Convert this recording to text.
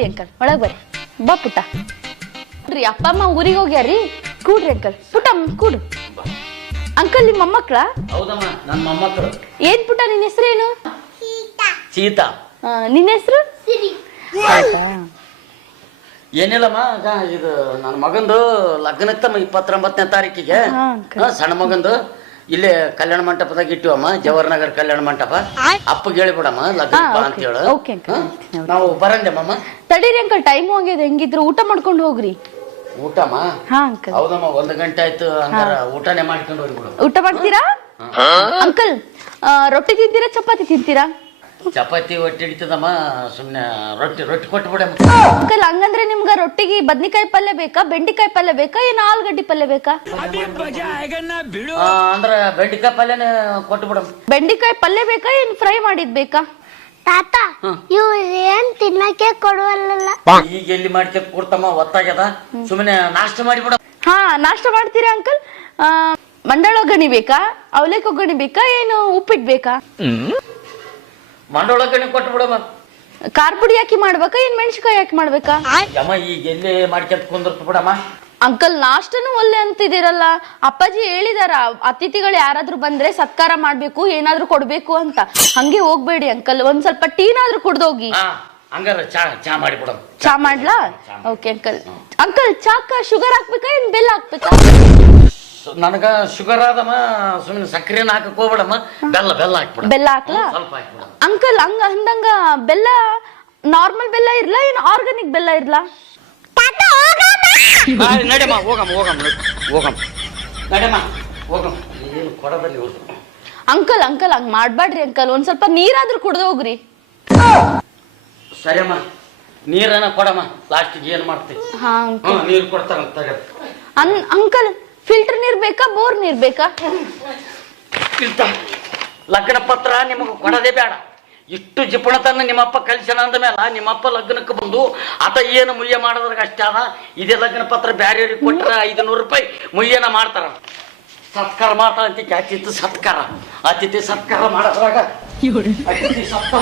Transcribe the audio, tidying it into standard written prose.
ಬರ್ರಿ ಅಂಕಲ್ ಒಳಗ್ ಬರ್ರಿ ಬಾ ಪುಟ್ಟ ರೀ ಅಪ್ಪ ಅಮ್ಮ ಊರಿಗೆ ಹೋಗ್ಯಾರಿ ಕೂಡ್ರಿ ಅಂಕಲ್ ಪುಟ್ಟ ಕೂಡು ಅಂಕಲ್ ನಿಮ್ಮ ಮೊಮ್ಮಕ್ಳ ಹೌದಮ್ಮ ನನ್ನ ಮೊಮ್ಮಕ್ಕಳು ಏನ್ ಪುಟ್ಟ ನಿನ್ನ ಹೆಸರೇನು ಸೀತಾ ನಿನ್ನ ಹೆಸರು ಏನಿಲ್ಲಮ್ಮ ಇದು ನನ್ನ ಮಗಂದು ಲಗ್ನಕ್ಕಮ್ಮ 29ನೇ ತಾರೀಕಿಗೆ ಸಣ್ಣ ಮಗಂದು ಇಲ್ಲೇ ಕಲ್ಯಾಣ ಮಂಟಪದಾಗ ಇಟ್ಟಿವಮ್ಮ ಜವಾಹರ್ನಗರ್ ಕಲ್ಯಾಣ ಮಂಟಪ ಅಪ್ಪಗೆ ಹೇಳಿಬಿಡಮ್ಮ ಲಗ್ನ ಅಂತ ಹೇಳು ನಾವು ಬರಂದೆಮ್ಮ ತಡೀರಿ ಅಂಕಲ್ ಟೈಮ್ ಹೋಗಿದೆ ಹೆಂಗಿದ್ರು ಊಟ ಮಾಡ್ಕೊಂಡು ಹೋಗ್ರಿ ಊಟಮ್ಮ ಹಾ ಅಂಕಲ್ ಹೌದಮ್ಮ 1 ಗಂಟೆ ಆಯ್ತು ಹಂಗಾರ ಊಟನೇ ಮಾಡ್ಕೊಂಡು ಹೋಗ್ಬಿಡು ಊಟ ಮಾಡ್ತೀರಾ ಅಂಕಲ್ ರೊಟ್ಟಿ ತಿಂತೀರಾ ಚಪಾತಿ ತಿಂತೀರಾ ಚಪಾತಿ ಒಟ್ಟಿ ಹಿಡಿತದಮ್ಮ ಸುಮ್ನೆ ರೊಟ್ಟಿ ಕೊಟ್ಬಿಡಮ್ಮ ಅಂಕಲ್ ಹಂಗಂದ್ರೆ ನಿಮ್ಗ ರೊಟ್ಟಿಗೆ ಬದ್ನಿಕಾಯಿ ಪಲ್ಯ ಬೇಕಾ ಬೆಂಡಿಕಾಯಿ ಪಲ್ಯ ಬೇಕಾ ಏನ್ ಆಲೂಗಡ್ಡಿ ಪಲ್ಯ ಬೇಕಾ ಅಂದ್ರ ಬೆಂಡಿಕಾಯಿ ಪಲ್ಯನೇ ಕೊಟ್ಬಿಡಮ್ಮ ಬೆಂಡಿಕಾಯಿ ಪಲ್ಯ ಬೇಕಾ ಏನ್ ಫ್ರೈ ಮಾಡಿದ್ ಬೇಕಾ ತಾತ ಇವ್ರು ಏನ್ ತಿನ್ನಕ್ಕೆ ಕೊಡುವಲ್ಲ ಈಗ ಎಲ್ಲಿ ಮಾಡ್ಕೆ ಕೊಡ್ತಮ್ಮ ಒತ್ತಾಗ್ಯದ ಸುಮ್ಮನೆ ನಾಷ್ಟ ಮಾಡಿಬಿಡ ಹಾ ನಾಷ್ಟ ಮಾಡ್ತೀರಾ ಅಂಕಲ್ ಮಂಡಳ ಒಗ್ಗರಣಿ ಬೇಕಾ ಅವಲೇಕ್ ಒಗ್ಗರಣಿ ಬೇಕಾ ಏನು ಉಪ್ಪಿಟ್ಟು ಬೇಕಾ ಮಂಡೊಳಗನೆ ಕೊಟ್ಟು ಬಿಡಮ್ಮ ಖಾರ ಪುಡಿ ಹಾಕಿ ಮಾಡ್ಬೇಕಾ ಏನ್ ಮೆಣಸಿನಕಾಯಿ ಹಾಕಿ ಮಾಡ್ಬೇಕಾ ಅಮ್ಮ ಈಗ ಎಲ್ಲಿ ಮಾಡ್ಕೊಂತ ಕುಂದಿರ್ತ ಬಿಡಮ್ಮ ಅಂಕಲ್ ನಾಷ್ಟನು ಒಲ್ಲೆ ಅಂತಿದ್ದೀರಲ್ಲ ಅಪ್ಪಾಜಿ ಹೇಳಿದಾರ ಅತಿಥಿಗಳು ಯಾರಾದ್ರೂ ಬಂದ್ರೆ ಸತ್ಕಾರ ಮಾಡ್ಬೇಕು ಏನಾದ್ರೂ ಕೊಡ್ಬೇಕು ಅಂತ ಹಂಗೆ ಹೋಗ್ಬೇಡಿ ಅಂಕಲ್ ಒಂದ್ ಸ್ವಲ್ಪ ಟೀನಾದ್ರೂ ಕುಡ್ದೋಗಿ ಹಂಗಾರ ಚಾ ಮಾಡಿಬಿಡಮ್ಮ ಚಾ ಮಾಡ್ಲಾ ಓಕೆ ಅಂಕಲ್ ಚಾಕ ಶುಗರ್ ಹಾಕ್ಬೇಕಾ ಏನ್ ಬೆಲ್ಲ ಹಾಕ್ಬೇಕಾ ನನಗ ಶುಗರ್ ಆದಮ್ಮ ಸುಮ್ಮನೆ ಸಕ್ಕರೆನ ಹಾಕಕ್ ಹೋಗ್ಬಿಡಮ್ಮ ಬೆಲ್ಲ ಹಾಕ್ಬಿಡ ಬೆಲ್ಲ ಹಾಕ್ಲಾ ಸ್ವಲ್ಪ ಹಾಕ್ಬಿಡ ಅಂಕಲ್ ಅಂದಂಗ ಬೆಲ್ಲ ನಾರ್ಮಲ್ ಬೆಲ್ಲ ಇರ್ಲಾ ಏನ್ ಆರ್ಗಾನಿಕ್ ಬೆಲ್ಲ ಇರ್ಲಾ ನಡಿಯಮ್ಮ ಹೋಗಮ್ಮ ನಡಿಯಮ್ಮ ಹೋಗಮ್ಮ ಏನು ಕೊಡದಲ್ಲಿ ಅಂಕಲ್ ಹಂಗ್ ಮಾಡ್ಬಾಡ್ರಿ ಅಂಕಲ್ ಒಂದ್ ಸ್ವಲ್ಪ ನೀರಾದ್ರೂ ಕುಡ್ದು ಹೋಗ್ರಿ ಸರಿಯಮ್ಮ ನೀರನ್ನ ಕೊಡಮ್ಮ ಲಾಸ್ಟಿಗೆ ಏನ್ ಮಾಡ್ತೀವಿ ನೀರು ಕೊಡ್ತಾರಂತ ಅಂಕಲ್ ಫಿಲ್ಟರ್ ನೀರ್ ಬೇಕಾ ಬೋರ್ ನೀರ್ ಬೇಕಾ ಲಗ್ನ ಪತ್ರ ನಿಮಗೆ ಕೊಡೋದೇ ಬೇಡ ಇಷ್ಟು ಜಿಪುಣತನ ನಿಮ್ಮಪ್ಪ ಕಲಿಸೋಣ ಅಂದ ಮೇಲೆ ನಿಮ್ಮಪ್ಪ ಲಗ್ನಕ್ಕೆ ಬಂದು ಆತ ಏನು ಮುಯ್ಯ ಮಾಡೋದ್ರಾಗ ಅಷ್ಟೇ ಅದ ಇದೇ ಲಗ್ನ ಪತ್ರ ಬ್ಯಾರೆಯವ್ರಿಗೆ ಕೊಟ್ಟರೆ 500 ರೂಪಾಯಿ ಮುಯ್ಯನ ಮಾಡ್ತಾರ ಸತ್ಕಾರ ಮಾಡ್ತಾರ ಅಂತ ಅತಿಥಿ ಸತ್ಕಾರ ಮಾಡೋದ್ರಾಗ ಅತಿಥಿ ಸತ್ತ